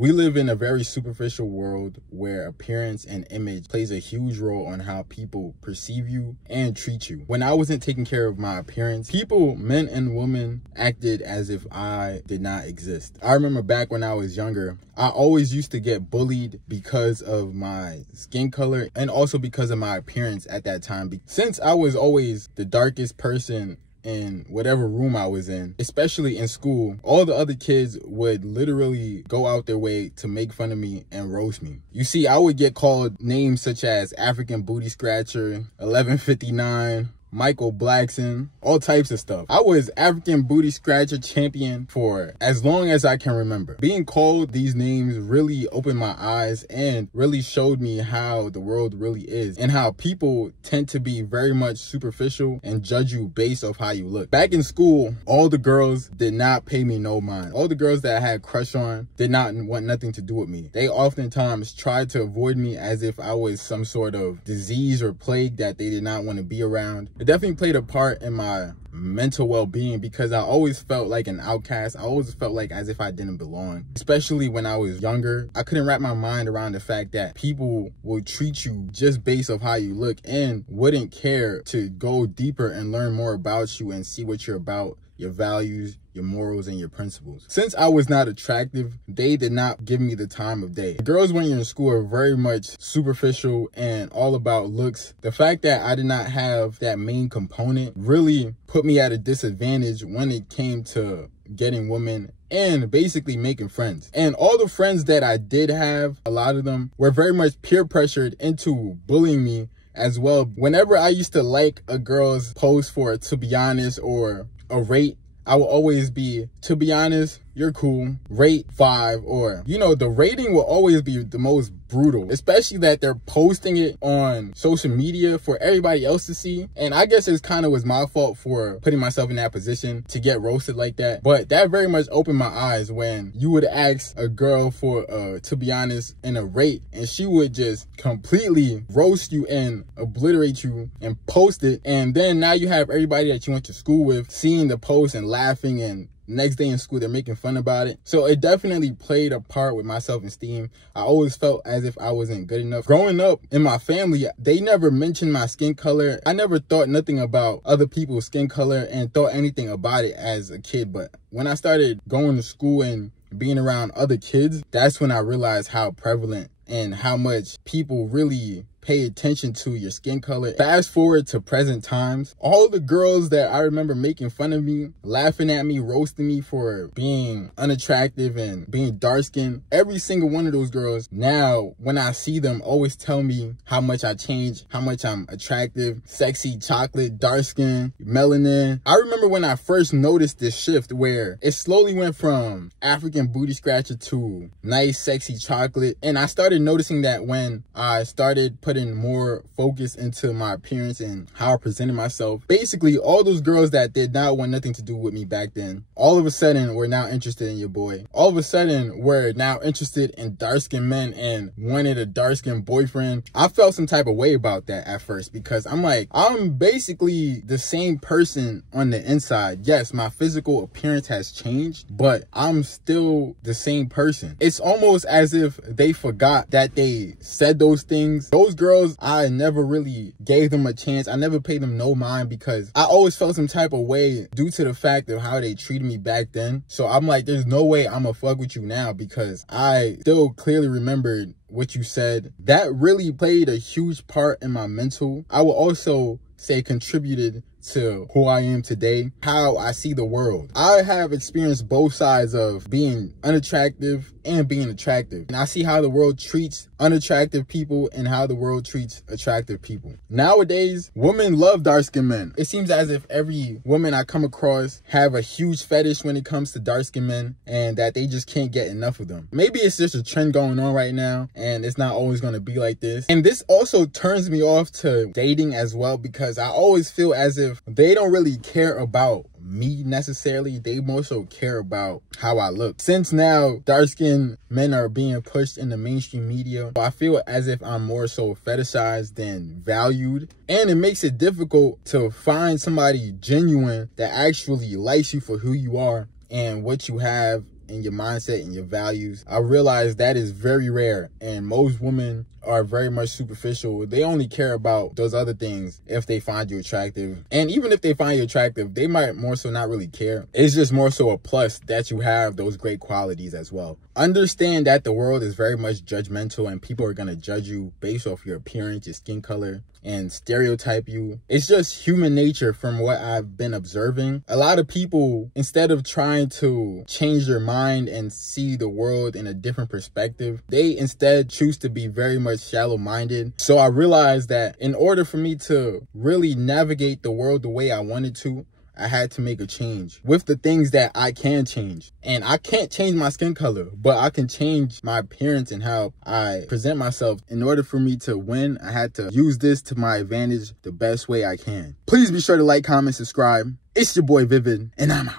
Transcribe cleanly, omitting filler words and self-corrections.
We live in a very superficial world where appearance and image plays a huge role on how people perceive you and treat you. When I wasn't taking care of my appearance, people, men and women, acted as if I did not exist. I remember back when I was younger, I always used to get bullied because of my skin color and also because of my appearance at that time. Since I was always the darkest person in whatever room I was in, especially in school, all the other kids would literally go out their way to make fun of me and roast me. You see, I would get called names such as African Booty Scratcher, 1159, Michael Blackson, all types of stuff. I was African Booty Scratcher champion for as long as I can remember. Being called these names really opened my eyes and really showed me how the world really is and how people tend to be very much superficial and judge you based off how you look. Back in school, all the girls did not pay me no mind. All the girls that I had a crush on did not want nothing to do with me. They oftentimes tried to avoid me as if I was some sort of disease or plague that they did not want to be around. It definitely played a part in my mental well-being because I always felt like an outcast. I always felt like as if I didn't belong, especially when I was younger. I couldn't wrap my mind around the fact that people will treat you just based off how you look and wouldn't care to go deeper and learn more about you and see what you're about, your values, your morals, and your principles. Since I was not attractive, they did not give me the time of day. The girls when you're in school are very much superficial and all about looks. The fact that I did not have that main component really put me at a disadvantage when it came to getting women and basically making friends. And all the friends that I did have, a lot of them were very much peer pressured into bullying me as well. Whenever I used to like a girl's post for "to be honest" or a rate, I will always be, "to be honest, you're cool, rate 5," or, you know, the rating will always be the most brutal, especially that they're posting it on social media for everybody else to see. And I guess it kind of was my fault for putting myself in that position to get roasted like that. But that very much opened my eyes when you would ask a girl for "to be honest" and a rate, and she would just completely roast you and obliterate you and post it. And then now you have everybody that you went to school with seeing the post and laughing, and next day in school they're making fun about it. So it definitely played a part with my self-esteem. I always felt as if I wasn't good enough. Growing up in my family, they never mentioned my skin color. I never thought nothing about other people's skin color and thought anything about it as a kid. But when I started going to school and being around other kids, that's when I realized how prevalent and how much people really pay attention to your skin color. Fast forward to present times, all the girls that I remember making fun of me, laughing at me, roasting me for being unattractive and being dark skinned, every single one of those girls now, when I see them, always tell me how much I changed, how much I'm attractive, sexy, chocolate, dark skin, melanin. I remember when I first noticed this shift where it slowly went from African Booty Scratcher to nice, sexy chocolate. And I started noticing that when I started putting more focus into my appearance and how I presented myself. Basically, all those girls that did not want nothing to do with me back then, all of a sudden were now interested in your boy. All of a sudden were now interested in dark-skinned men and wanted a dark-skinned boyfriend. I felt some type of way about that at first because I'm like, I'm basically the same person on the inside. Yes, my physical appearance has changed, but I'm still the same person. It's almost as if they forgot that they said those things. Those girls, I never really gave them a chance. I never paid them no mind because I always felt some type of way due to the fact of how they treated me back then. So I'm like, there's no way I'm gonna fuck with you now because I still clearly remembered what you said. That really played a huge part in my mental. I will also say contributed to who I am today, how I see the world. I have experienced both sides of being unattractive and being attractive. And I see how the world treats unattractive people and how the world treats attractive people. Nowadays, women love dark-skinned men. It seems as if every woman I come across have a huge fetish when it comes to dark-skinned men and that they just can't get enough of them. Maybe it's just a trend going on right now and it's not always going to be like this. And this also turns me off to dating as well because I always feel as if they don't really care about me necessarily. They more so care about how I look. Since now dark-skinned men are being pushed in the mainstream media, I feel as if I'm more so fetishized than valued, and it makes it difficult to find somebody genuine that actually likes you for who you are and what you have and your mindset and your values. I realize that is very rare, and most women are very much superficial. They only care about those other things if they find you attractive. And even if they find you attractive, they might more so not really care. It's just more so a plus that you have those great qualities as well. Understand that the world is very much judgmental, and people are going to judge you based off your appearance, your skin color, and stereotype you. It's just human nature from what I've been observing. A lot of people, instead of trying to change their mind and see the world in a different perspective, they instead choose to be very much shallow-minded. So I realized that in order for me to really navigate the world the way I wanted to, I had to make a change with the things that I can change. And I can't change my skin color, but I can change my appearance and how I present myself. In order for me to win, I had to use this to my advantage the best way I can. Please be sure to like, comment, subscribe. It's your boy Vivid, and I'm out.